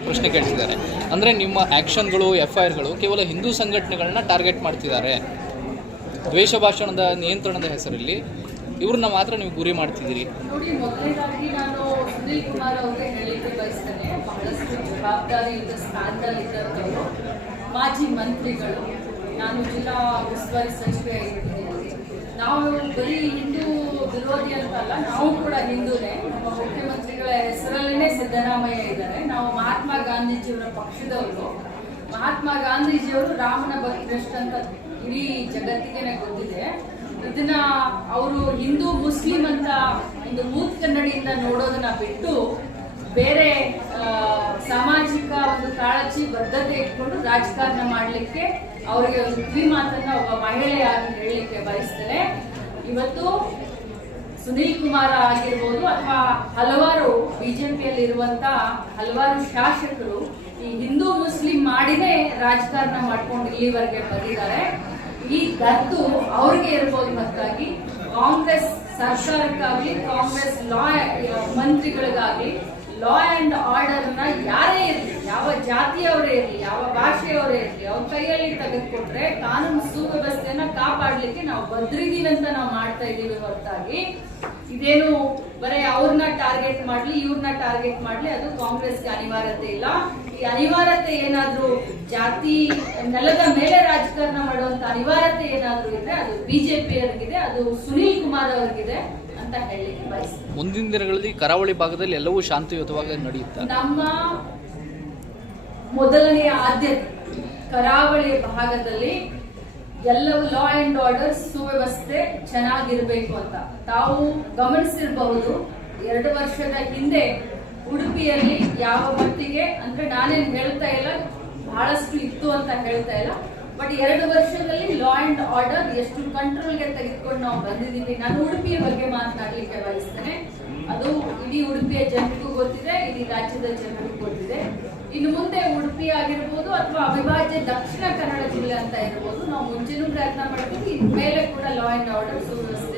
ಪ್ರಶ್ನೆ ಕೇಳ್ತಿದ್ದಾರೆ ಅಂದರೆ ನಿಮ್ಮ ಆ್ಯಕ್ಷನ್ಗಳು ಎಫ್ ಐ ಆರ್ಗಳು ಕೇವಲ ಹಿಂದೂ ಸಂಘಟನೆಗಳನ್ನ ಟಾರ್ಗೆಟ್ ಮಾಡ್ತಿದ್ದಾರೆ. ದ್ವೇಷ ಭಾಷಣದ ನಿಯಂತ್ರಣದ ಹೆಸರಲ್ಲಿ ಇವ್ರನ್ನ ಮಾತ್ರ ನೀವು ಗುರಿ ಮಾಡ್ತಿದ್ದೀರಿ. ನೋಡಿ ಮೊದಲನೇದಾಗಿ ನಾನು ಸುನೀಲ್ ಕುಮಾರ್ ಅವರಿಗೆ ಹೇಳಲಿಕ್ಕೆ ಬಯಸ್ತೇನೆ. ಬಹಳಷ್ಟು ಜವಾಬ್ದಾರಿಯುತ ಸ್ಥಾನದಲ್ಲಿದ್ದಂಥವರು ಮಾಜಿ ಮಂತ್ರಿಗಳು. ನಾನು ಜಿಲ್ಲಾ ಉಸ್ತುವಾರಿ ಸಚಿವೆ ಆಗಿದ್ದೀನಿ. ನಾವು ಬರೀ ಹಿಂದೂ ವಿರೋಧಿ ಅಂತಲ್ಲ, ನಾವು ಕೂಡ ಹಿಂದೂನೇ. ನಮ್ಮ ಮುಖ್ಯಮಂತ್ರಿಗಳ ಹೆಸರಲ್ಲೇ ಸಿದ್ದರಾಮಯ್ಯ ಇದ್ದಾರೆ ನಾವು ಮಹಾತ್ಮ ಗಾಂಧೀಜಿಯವರ ಪಕ್ಷದವರು, ಮಹಾತ್ಮ ಗಾಂಧೀಜಿಯವರು ರಾಮನ ಭಕ್ತರಷ್ಟು ಅಂತ ಇಡೀ ಜಗತ್ತಿಗೆ ಗೊತ್ತಿದೆ. ಇದನ್ನ ಅವರು ಹಿಂದೂ, ಮುಸ್ಲಿಂ ಅಂತ ಒಂದು ಮೂತ್ ಕನ್ನಡಿಯಿಂದ ನೋಡೋದನ್ನ ಬಿಟ್ಟು ಬೇರೆ ಸಾಮಾಜಿಕ ಒಂದು ಕಾಳಜಿ, ಬದ್ಧತೆ ಇಟ್ಕೊಂಡು ರಾಜಕಾರಣ ಮಾಡಲಿಕ್ಕೆ ಅವರಿಗೆ ಒಂದು ಕಿವಿ ಒಬ್ಬ ಮಹಿಳೆಯಾಗಿ ಹೇಳಲಿಕ್ಕೆ ಬಯಸ್ತಾರೆ ಇವತ್ತು ಸುನೀಲ್ ಕುಮಾರ್ ಆಗಿರ್ಬೋದು ಅಥವಾ ಹಲವಾರು ಬಿಜೆಪಿಯಲ್ಲಿ ಇರುವಂತ ಹಲವಾರು ಶಾಸಕರು ಈ ಹಿಂದೂ ಮುಸ್ಲಿಂ ಮಾಡಿದೇ ರಾಜಕಾರಣ ಮಾಡ್ಕೊಂಡು ಇಲ್ಲಿವರೆಗೆ ಬಂದಿದ್ದಾರೆ. ಈ ಗದ್ದು ಅವ್ರಿಗೆ ಇರ್ಬೋದು ಮತ್ತಾಗಿ ಕಾಂಗ್ರೆಸ್ ಸರ್ಕಾರಕ್ಕಾಗ್ಲಿ, ಕಾಂಗ್ರೆಸ್ ಲಾ ಮಂತ್ರಿಗಳಿಗಾಗ್ಲಿ ಲಾ ಅಂಡ್ ಆರ್ಡರ್ನ ಯಾರೇ ಇರಲಿ, ಯಾವ ಜಾತಿಯವರೇ ಇರಲಿ, ಯಾವ ಅವ್ರ ಕೈಯಲ್ಲಿ ತೆಗೆದುಕೊಟ್ರೆ ಕಾನೂನು ಸುವ್ಯವಸ್ಥೆಯನ್ನ ಕಾಪಾಡ್ಲಿಕ್ಕೆ ನಾವು ಬದ್ರಿದೀವಿ ಅಂತ ನಾವು ಮಾಡ್ತಾ ಇದೀವಿ ಹೊರತಾಗಿ. ಇದೇನು ಬರೀ ಅವ್ರನ್ನ ಟಾರ್ಗೆಟ್ ಮಾಡ್ಲಿ ಇವ್ರನ್ನ ಟಾರ್ಗೆಟ್ ಮಾಡ್ಲಿ ಅದು ಕಾಂಗ್ರೆಸ್ಗೆ ಅನಿವಾರ್ಯತೆ ಇಲ್ಲ. ಈ ಅನಿವಾರ್ಯತೆ ಏನಾದ್ರೂ ಜಾತಿ ನೆಲದ ಮೇಲೆ ರಾಜಕಾರಣ ಮಾಡುವಂತ ಅನಿವಾರ್ಯತೆ ಏನಾದ್ರೂ ಇದ್ರೆ ಅದು ಬಿಜೆಪಿ ಅವ್ರಿಗಿದೆ ಅದು ಸುನೀಲ್ ಕುಮಾರ್ ಅವ್ರಿಗಿದೆ ಅಂತ ಹೇಳಲಿಕ್ಕೆ ಬಯಸ್ತೀನಿ. ಮುಂದಿನ ದಿನಗಳಲ್ಲಿ ಕರಾವಳಿ ಭಾಗದಲ್ಲಿ ಎಲ್ಲವೂ ಶಾಂತಿಯುತವಾಗಿ ನಡೆಯುತ್ತೆ? ನಮ್ಮ ಮೊದಲನೆಯ ಆದ್ಯತೆ ಕರಾವಳಿ ಭಾಗದಲ್ಲಿ ಎಲ್ಲವೂ ಲಾ ಅಂಡ್ ಆರ್ಡರ್ ಸುವ್ಯವಸ್ಥೆ ಚೆನ್ನಾಗಿರ್ಬೇಕು ಅಂತ. ತಾವು ಗಮನಿಸಿರಬಹುದು, ಎರಡು ವರ್ಷದ ಹಿಂದೆ ಉಡುಪಿಯಲ್ಲಿ ಯಾವ ಮಟ್ಟಿಗೆ, ಅಂದ್ರೆ ನಾನೇನು ಹೇಳ್ತಾ ಇಲ್ಲ, ಬಹಳಷ್ಟು ಇತ್ತು ಅಂತ ಹೇಳ್ತಾ ಇಲ್ಲ, ಬಟ್ ಎರಡು ವರ್ಷದಲ್ಲಿ ಲಾ ಅಂಡ್ ಆರ್ಡರ್ ಎಷ್ಟು ಕಂಟ್ರೋಲ್ಗೆ ತೆಗೆದುಕೊಂಡು ನಾವು ಬಂದಿದ್ದೀವಿ. ನಾನು ಉಡುಪಿಯ ಬಗ್ಗೆ ಮಾತನಾಡಲಿಕ್ಕೆ ಬಯಸ್ತೇನೆ. ಅದು ಇಡೀ ಉಡುಪಿಯ ಜನರಿಗೂ ಗೊತ್ತಿದೆ, ಇಡೀ ರಾಜ್ಯದ ಜನರಿಗೂ ಗೊತ್ತಿದೆ. ಇನ್ನು ಮುಂದೆ ಉಡುಪಿ ಆಗಿರ್ಬೋದು ಅಥವಾ ಅವಿಭಾಜ್ಯ ದಕ್ಷಿಣ ಕನ್ನಡ ಜಿಲ್ಲೆ ಅಂತ ಇರ್ಬೋದು, ನಾವು ಮುಂಚೆನೂ ಪ್ರಯತ್ನ ಮಾಡ್ತೀವಿ ಇನ್ ಮೇಲೆ ಕೂಡ ಲಾ ಅಂಡ್ ಆರ್ಡರ್ ಸುವ್ಯವಸ್ಥೆ